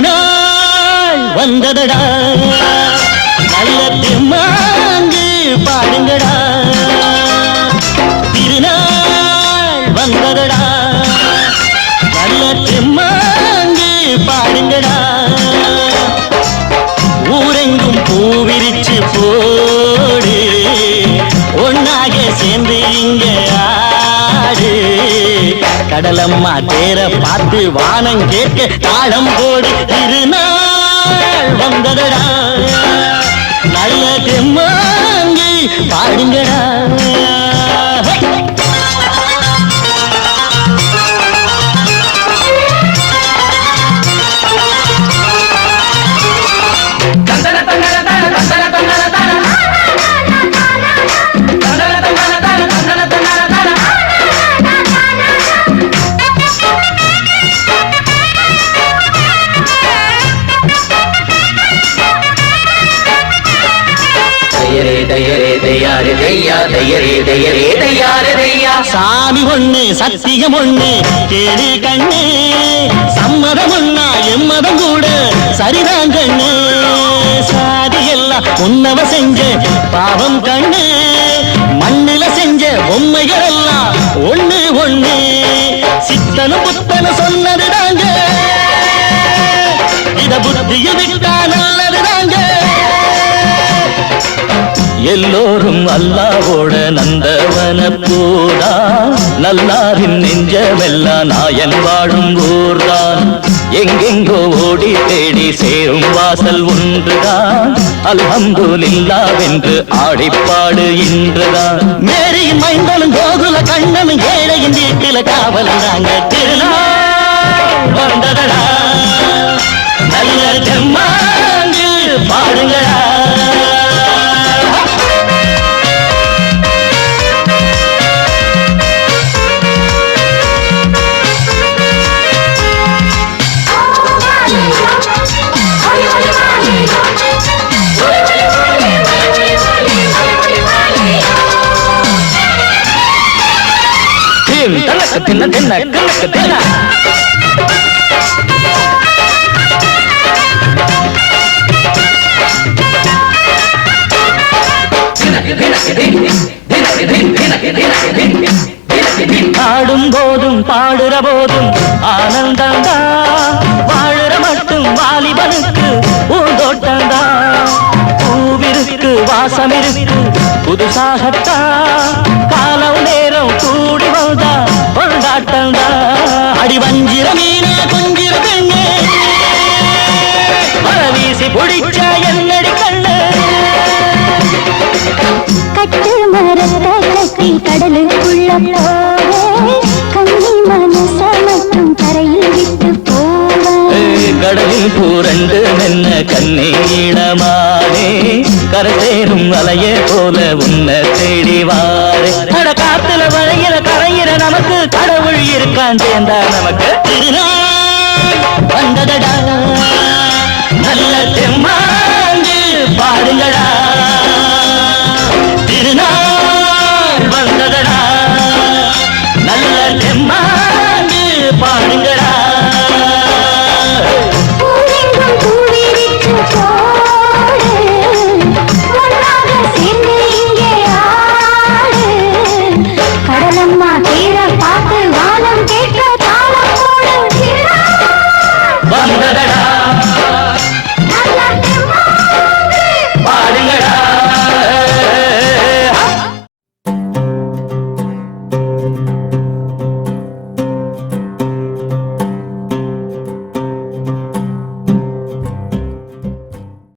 நாள் வந்ததடா. நல்ல திருமாங்கு பாடுங்கடா. திருநாள் வந்ததடா. நல்ல திருமாங்கு பாடுங்கடா. ஊரெங்கும் பூவிரிச்சு போடு. ஒன்னாக சேர்ந்து இங்கே கடலம்மா தேர பார்த்து வானம் கேட்க தாளம் போடு திருநாள் வந்ததடா. நல்ல தெம்மாங்கி பாடுங்கடா. தையரே தையரே தையா தையரே தையரே தையாரே தையா. சாமி ஒண்ணு சத்தியம் ஒண்ணு கேடு கண்ணு. சம்மதம் ஒண்ணா எம்மதம் கூட சரிதான் கண்ணு. சாதி எல்லாம் உன்னவ செஞ்ச பாவம் கண்ணு. மண்ணில செஞ்ச பொம்மைகள் எல்லாம் ஒண்ணு ஒண்ணு. சித்தனும் புத்தனும் சொன்னது தாங்க இத புத்தியில் விட்டா எல்லோரும் அல்லாவோட நந்தவன பூரா நல்லாரின் நெஞ்சமெல்லாம் நாயன் வாழும் ஊர்தான். எங்கெங்கோ ஓடி தேடி சேரும் வாசல் ஒன்றுதான். அல்ஹம்துலில்லாவென்று ஆடிப்பாடு இன்றுதான். மேரியின் மைந்தனும் கோகுல கண்ணனும் ஏழையின் வீட்டில காவல் காவலாங்க திருநாள் தின் தனக்கு தின்ன தின்ன கணக்கு தின்ன பாடும் போதும் பாடுற போதும் ஆனந்தந்தா வாழுற மட்டும் வாலிபனுக்கு பூந்தோட்டந்தா பூவிருக்கு வாசம் இருக்கு புதுசாகத்தான். அடி வஞ்சிர மீன கொஞ்சிர வர வீசி பிடிச்ச என்னடி கண்ணு. கட்டு மரத்தை கட்டி கடலுக்குள்ள போவே. கண்ணி மனச மட்டும் தரையில் விட்டு போவே. கடலில் பூரண்டு மென்ன கண்ணீடமானே கரசேரும் அலைய போல உன்னை தேடி வாரே. அட காத்துல கரையிற நமக்கு கடவுள் இருக்கான் சேர்ந்தா நமக்கு. திருநாள் வந்ததடா. da